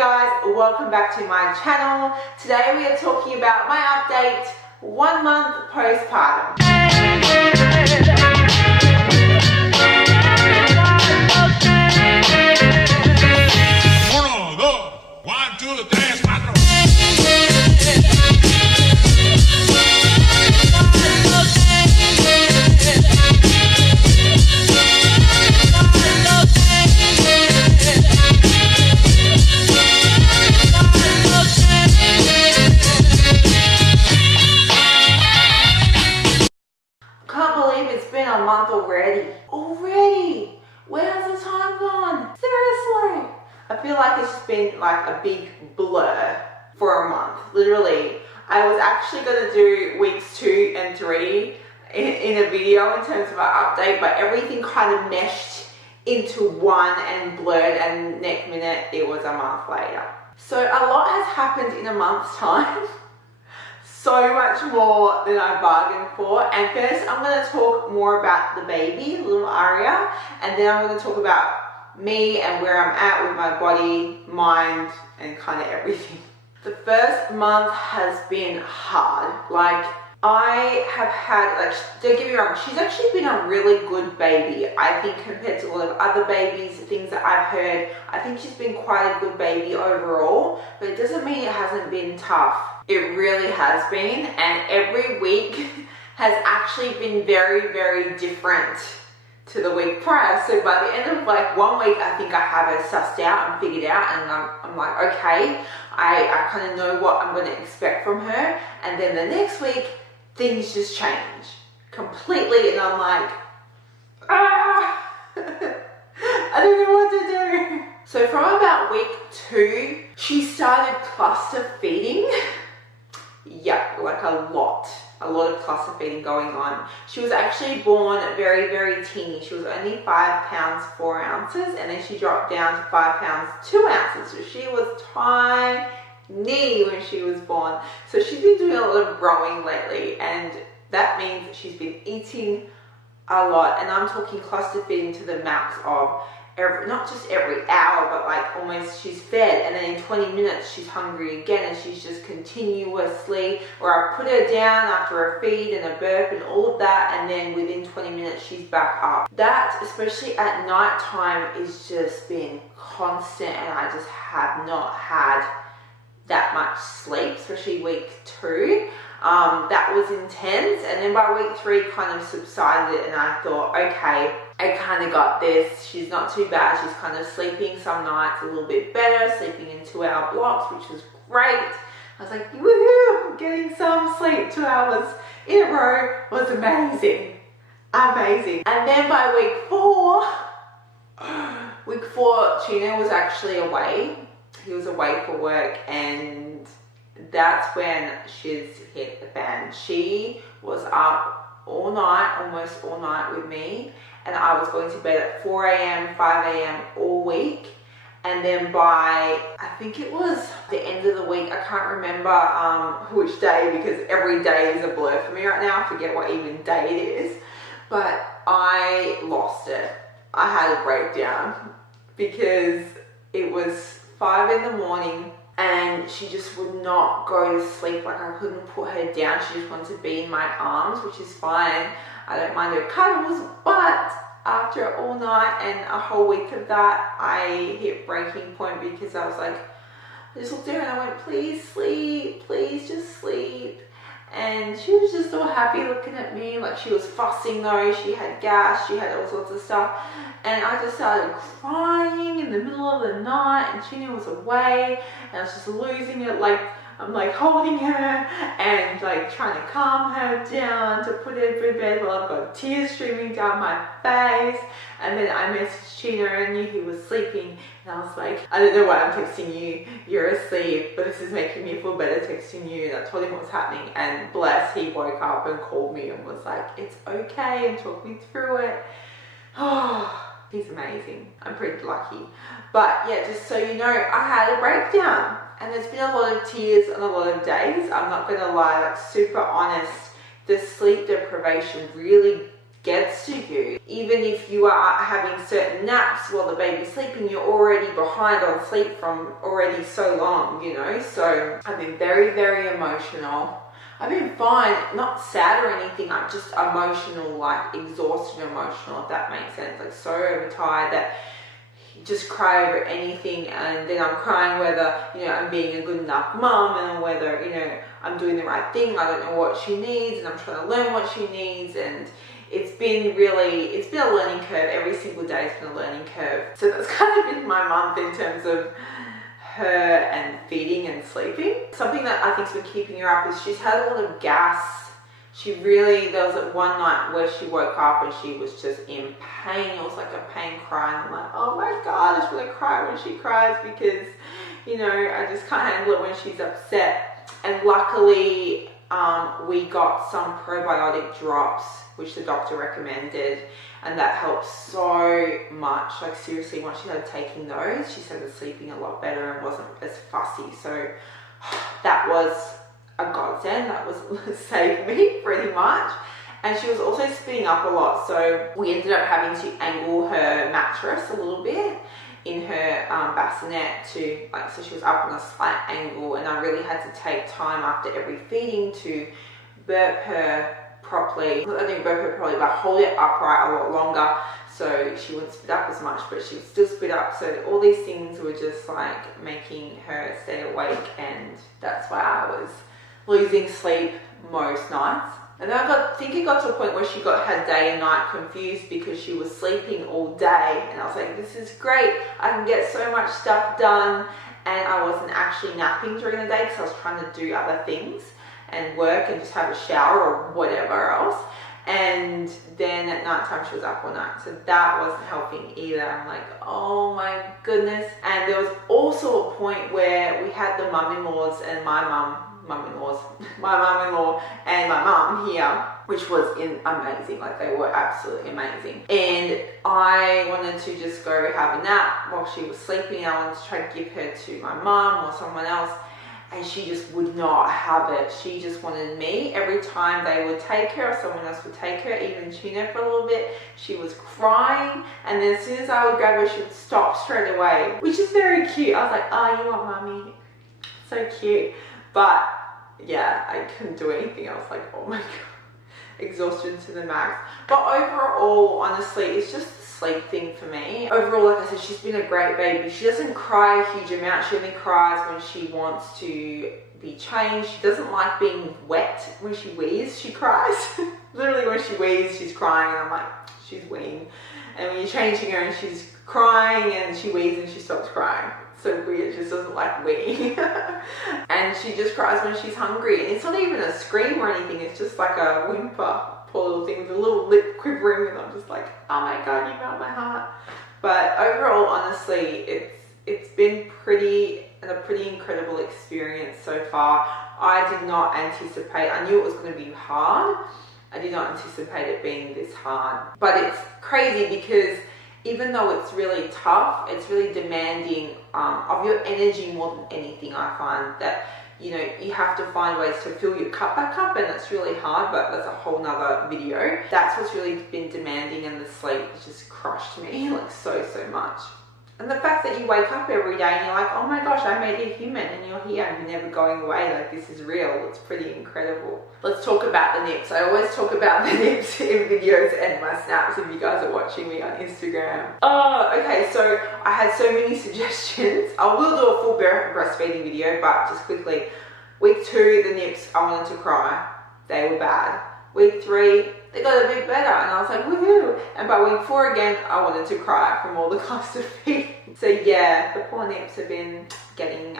guys, welcome back to my channel. Today we are talking about my update, 1 month postpartum. One, two, three, cuatro. Can't believe it's been a month already. Where has the time gone? Seriously. I feel like it's just been like a big blur for a month. Literally, I was actually going to do weeks 2 and 3 in a video in terms of our update, but everything kind of meshed into one and blurred, and next minute it was a month later. So a lot has happened in a month's time. So much more than I bargained for. And first I'm going to talk more about the baby, little Aria, and then I'm going to talk about me and where I'm at with my body, mind, and kind of everything. The first month has been hard. Like, I have had, like, don't get me wrong, she's actually been a really good baby. I think compared to a lot of other babies, things that I've heard, I think she's been quite a good baby overall, but it doesn't mean it hasn't been tough. It really has been, and every week has actually been very, very different to the week prior. So by the end of like 1 week, I think I have her sussed out and figured out, and I'm like, okay, I kind of know what I'm going to expect from her. And then the next week, things just change completely, and I'm like, I don't know what to do. So from about week 2, she started cluster feeding. Yeah, like a lot of cluster feeding going on. She was actually born very, very teeny. She was only 5 pounds 4 ounces, and then she dropped down to 5 pounds 2 ounces. So she was tiny when she was born. So she's been doing a lot of growing lately, and that means that she's been eating a lot. And I'm talking cluster feeding to the max of not just every hour, but like almost she's fed, and then in 20 minutes she's hungry again, and she's just continuously, or I put her down after a feed and a burp and all of that, and then within 20 minutes she's back up. That, especially at night time, is just been constant, and I just have not had that much sleep, especially week 2. That was intense, and then by week 3 kind of subsided, and I thought, okay, I kind of got this. She's not too bad. She's kind of sleeping some nights a little bit better, sleeping in 2-hour blocks, which was great. I was like, woohoo, getting some sleep 2 hours in a row was amazing. Amazing. And then by week 4, Chino was actually away. He was away for work, and that's when she's hit the fan. She was up all night, almost all night with me, and I was going to bed at 4 a.m, 5 a.m. all week. And then by, I think it was the end of the week, I can't remember which day, because every day is a blur for me right now. I forget what even day it is, but I lost it. I had a breakdown because it was 5 in the morning and she just would not go to sleep. Like, I couldn't put her down. She just wanted to be in my arms, which is fine. I don't mind her cuddles, but after all night and a whole week of that, I hit breaking point, because I was like, I just looked at her and I went, please sleep, please just sleep. And she was just all happy looking at me, like she was fussing though. She had gas, she had all sorts of stuff, and I just started crying in the middle of the night, and Chino was away, and I was just losing it. Like, I'm like holding her and like trying to calm her down to put her to bed while I've got tears streaming down my face. And then I messaged Chino, and I knew he was sleeping, and I was like, I don't know why I'm texting you, you're asleep, but this is making me feel better texting you. And I told him what was happening, and bless, he woke up and called me and was like, it's okay, and talked me through it. Oh, he's amazing. I'm pretty lucky. But yeah, just so you know, I had a breakdown, and there's been a lot of tears on a lot of days. I'm not gonna lie, like super honest, the sleep deprivation really gets to you. Even if you are having certain naps while the baby's sleeping, you're already behind on sleep from already so long, you know. So I've been very, very emotional. I've been fine, not sad or anything. I'm just emotional, like exhausted emotional, if that makes sense. Like so overtired that you just cry over anything, and then I'm crying whether, you know, I'm being a good enough mom, and whether, you know, I'm doing the right thing. I don't know what she needs, and I'm trying to learn what she needs. And it's been a learning curve. Every single day it's been a learning curve. So that's kind of been my month in terms of her and feeding and sleeping. Something that I think's been keeping her up is she's had a lot of gas. There was one night where she woke up and she was just in pain. It was like a pain cry, and I'm like, oh my God, I just want to cry when she cries, because, you know, I just can't handle it when she's upset. And luckily, we got some probiotic drops, which the doctor recommended, and that helped so much. Like seriously, once she started taking those, she started sleeping a lot better and wasn't as fussy. So that was a godsend. That was saved me pretty much. And she was also spitting up a lot, so we ended up having to angle her mattress a little bit in her bassinet to, like, so she was up on a slight angle, and I really had to take time after every feeding to burp her properly. I didn't burp her properly, but hold it upright a lot longer so she wouldn't spit up as much, but she would still spit up. So all these things were just like making her stay awake, and that's why I was losing sleep most nights. And then I think it got to a point where she got her day and night confused because she was sleeping all day, and I was like, this is great, I can get so much stuff done. And I wasn't actually napping during the day because I was trying to do other things and work and just have a shower or whatever else. And then at night time she was up all night, so that wasn't helping either. I'm like, oh my goodness. And there was also a point where we had the mum-in-laws and my mum-in-law and my mum here, which was amazing. Like, they were absolutely amazing. And I wanted to just go have a nap while she was sleeping. I wanted to try to give her to my mum or someone else, and she just would not have it. She just wanted me. Every time they would take her or someone else would take her, even tune her for a little bit, she was crying, and then as soon as I would grab her, she would stop straight away, which is very cute. I was like, oh, you want mommy? So cute. But yeah, I couldn't do anything else. Like, oh my God, exhaustion to the max. But overall, honestly, it's just a sleep thing for me. Overall, like I said, she's been a great baby. She doesn't cry a huge amount. She only cries when she wants to be changed. She doesn't like being wet. When she wheezes, she cries. Literally, when she wheezes, she's crying, and I'm like, she's weeing. And when you're changing her and she's crying and she wheezes and she stops crying. So weird, just doesn't like weeing. And she just cries when she's hungry, and it's not even a scream or anything, it's just like a whimper, poor little thing with a little lip quivering, and I'm just like, oh my God, you melt my heart. But overall, honestly, it's been a pretty incredible experience so far. I did not anticipate, I knew it was going to be hard. I did not anticipate it being this hard. But it's crazy because even though it's really tough, it's really demanding of your energy more than anything. I find that, you know, you have to find ways to fill your cup back up, and that's really hard, but that's a whole nother video. That's what's really been demanding, and the sleep just crushed me like so much. And the fact that you wake up every day and you're like, oh my gosh, I made a human, and you're here and you're never going away, like this is real. It's pretty incredible. Let's talk about the nips. I always talk about the nips in videos and my snaps if you guys are watching me on Instagram. Oh, okay, so I had so many suggestions. I will do a full breastfeeding video, but just quickly, week 2, the nips, I wanted to cry. They were bad. Week 3, they got a bit better, and I was like, woohoo. And by week 4 again, I wanted to cry from all the constant feeding. So yeah, the poor nips have been getting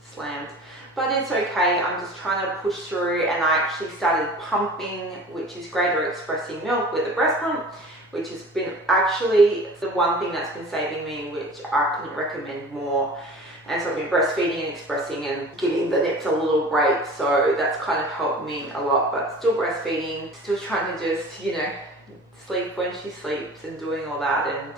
slammed. But it's okay, I'm just trying to push through, and I actually started pumping, which is great, or expressing milk with a breast pump, which has been actually the one thing that's been saving me, which I couldn't recommend more. And so I've been breastfeeding and expressing and giving the nips a little break, so that's kind of helped me a lot. But still breastfeeding, still trying to just, you know, sleep when she sleeps and doing all that, and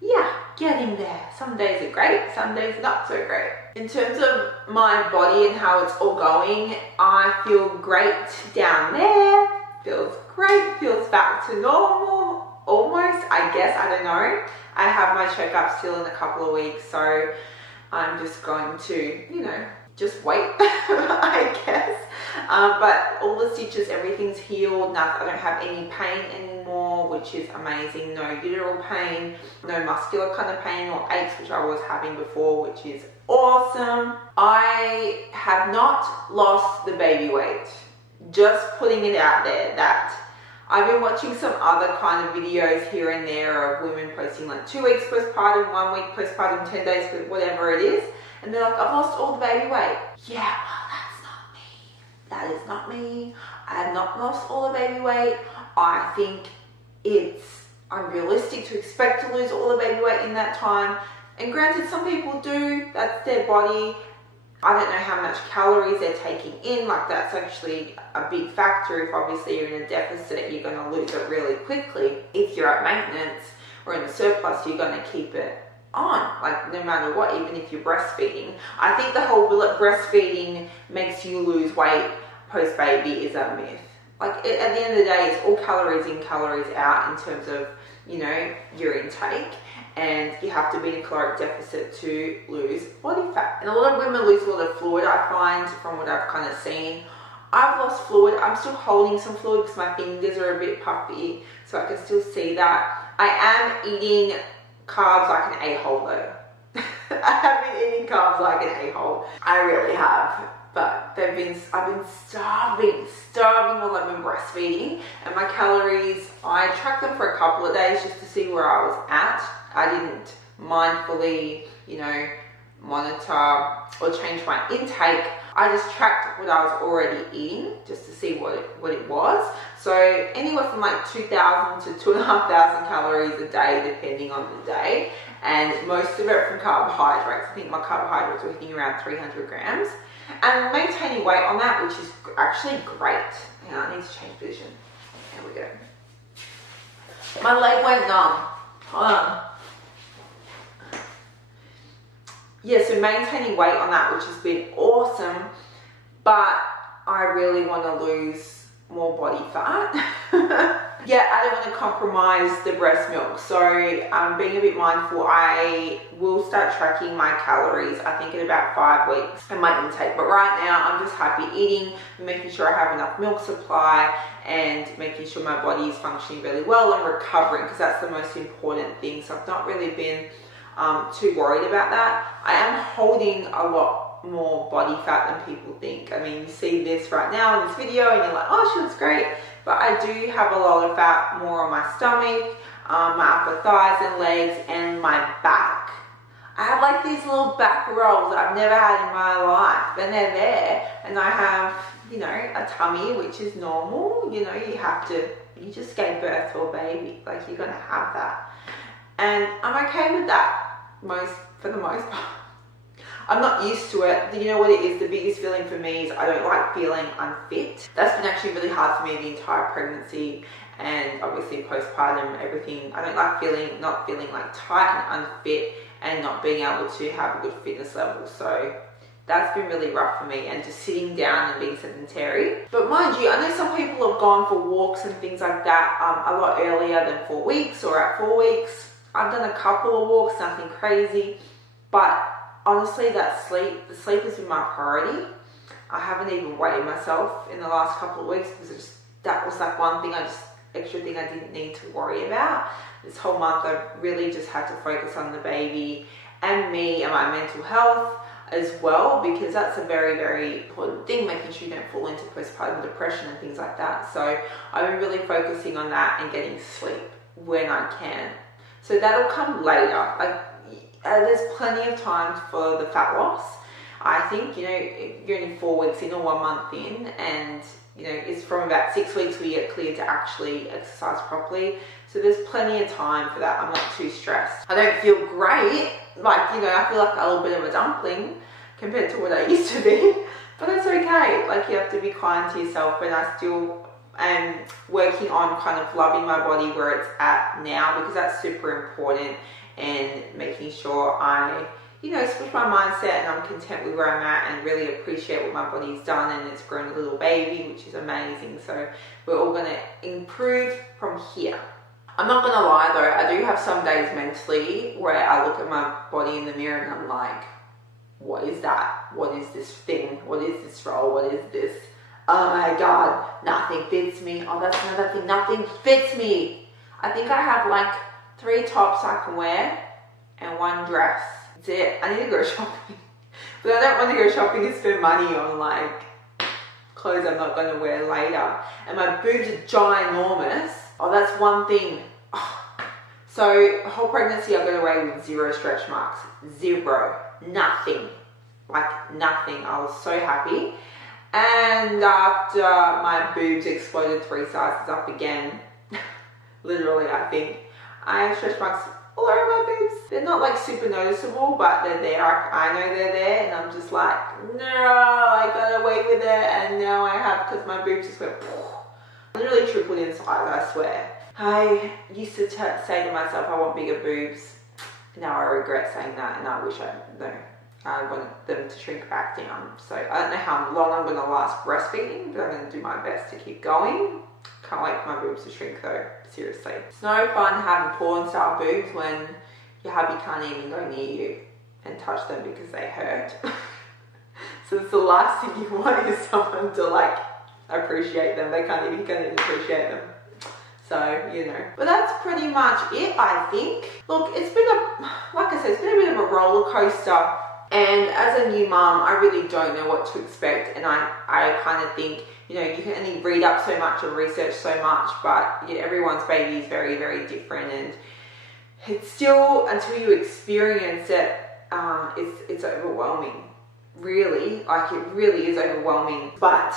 yeah, getting there. Some days are great, some days not so great. In terms of my body and how it's all going, I feel great down there. feels great, feels back to normal, almost, I guess, I don't know. I have my checkup still in a couple of weeks, so I'm just going to, you know, just wait, I guess. But all the stitches, everything's healed. I don't have any pain anymore, which is amazing. No uteral pain, no muscular kind of pain or aches, which I was having before, which is awesome. I have not lost the baby weight. Just putting it out there that I've been watching some other kind of videos here and there of women posting like 2 weeks postpartum, 1 week postpartum, 10 days, whatever it is. And they're like, I've lost all the baby weight. Yeah, well, that's not me. That is not me. I have not lost all the baby weight. I think it's unrealistic to expect to lose all the baby weight in that time. And granted, some people do. That's their body. I don't know how much calories they're taking in. Like, that's actually a big factor. If obviously you're in a deficit, you're going to lose it really quickly. If you're at maintenance or in a surplus, you're going to keep it on, like, no matter what, even if you're breastfeeding. I think the whole breastfeeding makes you lose weight post-baby is a myth. Like, at the end of the day, it's all calories in, calories out in terms of, you know, your intake. And you have to be in a caloric deficit to lose body fat. And a lot of women lose a lot of fluid, I find, from what I've kind of seen. I've lost fluid. I'm still holding some fluid because my fingers are a bit puffy, so I can still see that. I am eating carbs like an a-hole though. I have been eating carbs like an a-hole. I really have. But I've been starving while I've been breastfeeding. And my calories, I tracked them for a couple of days just to see where I was at. I didn't mindfully, you know, monitor or change my intake. I just tracked what I was already eating just to see what it was. So anywhere from like 2,000 to 2,500 calories a day, depending on the day. And most of it from carbohydrates. I think my carbohydrates were hitting around 300 grams. And maintaining weight on that, which is actually great. Hang on, I need to change position. There we go. My leg went numb. Hold on. Yeah, so maintaining weight on that, which has been awesome, but I really want to lose more body fat. Yeah, I don't want to compromise the breast milk, so I'm being a bit mindful. I will start tracking my calories, I think, in about 5 weeks, and my intake. But right now, I'm just happy eating, making sure I have enough milk supply, and making sure my body is functioning really well and recovering, because that's the most important thing. So I've not really been too worried about that. I am holding a lot more body fat than people think. I mean, you see this right now in this video and you're like, oh, she looks great. But I do have a lot of fat more on my stomach, my upper thighs and legs, and my back. I have like these little back rolls that I've never had in my life, and they're there. And I have, you know, a tummy, which is normal. You know, you just gave birth to a baby. Like, you're gonna have that. And I'm okay with that, for the most part. I'm not used to it. You know what it is? The biggest feeling for me is I don't like feeling unfit. That's been actually really hard for me the entire pregnancy, and obviously postpartum, everything. I don't like not feeling like tight and unfit, and not being able to have a good fitness level. So that's been really rough for me, and just sitting down and being sedentary. But mind you, I know some people have gone for walks and things like that a lot earlier than 4 weeks, or at 4 weeks. I've done a couple of walks, nothing crazy, but honestly, the sleep has been my priority. I haven't even weighed myself in the last couple of weeks because that was like one thing, extra thing I didn't need to worry about. This whole month I really just had to focus on the baby and me and my mental health as well, because that's a very, very important thing, making sure you don't fall into postpartum depression and things like that. So I've been really focusing on that and getting sleep when I can. So that'll come later. Like, there's plenty of time for the fat loss. I think, you know, you're only 4 weeks in or 1 month in, and, you know, it's from about 6 weeks we get cleared to actually exercise properly. So there's plenty of time for that. I'm not too stressed. I don't feel great. Like, you know, I feel like a little bit of a dumpling compared to what I used to be. But it's okay. Like, you have to be kind to yourself, and I still am working on kind of loving my body where it's at now, because that's super important, and making sure I, you know, switch my mindset and I'm content with where I'm at and really appreciate what my body's done, and it's grown a little baby, which is amazing. So we're all going to improve from here. I'm not going to lie though, I do have some days mentally where I look at my body in the mirror and I'm like, what is that? What is this thing? What is this roll? What is this? Oh my God, nothing fits me. Oh, that's another thing, nothing fits me. I think I have like 3 tops I can wear and 1 dress. That's it. I need to go shopping. But I don't want to go shopping and spend money on like clothes I'm not going to wear later. And my boobs are ginormous. Oh, that's one thing. Oh. So the whole pregnancy I got away with 0 stretch marks. 0. Nothing. Like nothing. I was so happy. And after my boobs exploded 3 sizes up again, literally I think, I have stretch marks all over my boobs. They're not like super noticeable, but they're there. I know they're there, and I'm just like, no, I got away with it, and now I have, because my boobs just went, literally tripled in size, I swear. I used to say to myself, I want bigger boobs. Now I regret saying that, and I wish I want them to shrink back down. So I don't know how long I'm going to last breastfeeding, but I'm going to do my best to keep going. Can't wait for my boobs to shrink though, seriously. It's no fun having porn style boobs when your hubby can't even go near you and touch them because they hurt. So it's the last thing you want is someone to like appreciate them. They can't even appreciate them. So, you know, but that's pretty much it, I think. Look, it's been like I said, it's been a bit of a roller coaster. And as a new mom, I really don't know what to expect. And I kind of think, you know, you can only read up so much or research so much, but yeah, everyone's baby is very, very different. And it's still, until you experience it, it's overwhelming. Really, like it really is overwhelming. But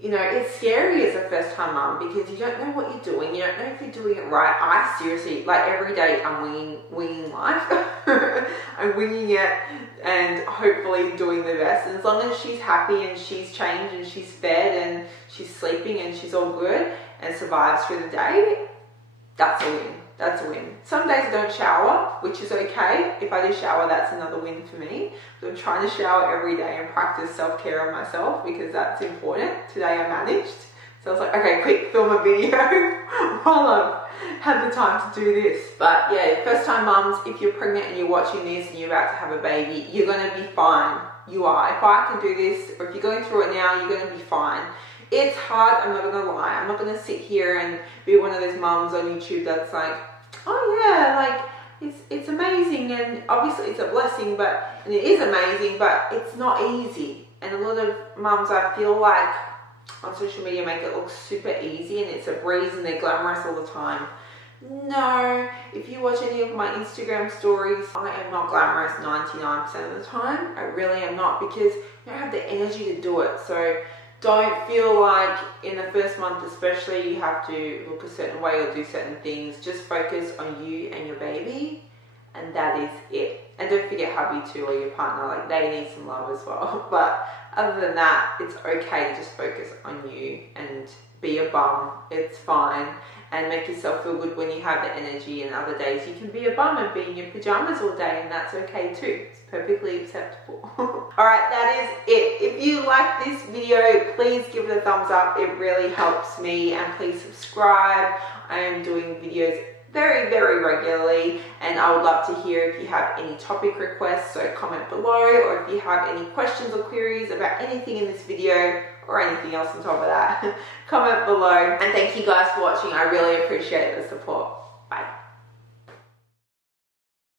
you know, it's scary as a first time mum because you don't know what you're doing. You don't know if you're doing it right. I seriously, like every day I'm winging life. I'm winging it and hopefully doing the best. And as long as she's happy and she's changed and she's fed and she's sleeping and she's all good and survives through the day, that's a win. That's a win. Some days I don't shower, which is okay. If I do shower, that's another win for me. So I'm trying to shower every day and practice self-care on myself because that's important. Today I managed. So I was like, okay, quick, film a video while I've had the time to do this. But yeah, first time mums, if you're pregnant and you're watching this and you're about to have a baby, you're going to be fine. You are. If I can do this, or if you're going through it now, you're going to be fine. It's hard, I'm not going to lie. I'm not going to sit here and be one of those mums on YouTube that's like, oh yeah, like it's amazing, and obviously it's a blessing, and it is amazing, but it's not easy. And a lot of mums, I feel like on social media, make it look super easy and it's a breeze and they're glamorous all the time. No, if you watch any of my Instagram stories, I am not glamorous 99% of the time. I really am not, because I don't have the energy to do it. So don't feel like in the first month especially you have to look a certain way or do certain things. Just focus on you and your baby, and that is it. And don't forget hubby too, or your partner, like they need some love as well. But other than that, it's okay to just focus on you and be a bum. It's fine. And make yourself feel good when you have the energy, and other days you can be a bum and be in your pajamas all day, and that's okay too. It's perfectly acceptable. Alright, that is it. If you like this video, please give it a thumbs up. It really helps me, and please subscribe. I am doing videos very, very regularly, and I would love to hear if you have any topic requests, so comment below, or if you have any questions or queries about anything in this video or anything else on top of that, comment below. And thank you guys for watching. I really appreciate the support.